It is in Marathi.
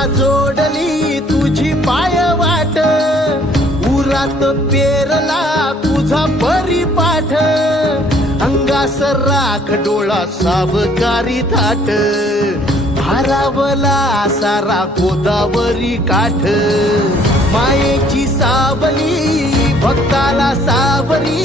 मला जोडली तुझी पाय वाट उरात पेरला तुझा परिपाठ अंगास राख डोळा सावकारी थाट भारावला सारा गोदावरी काठ मायेची सावली भक्ताला सावरी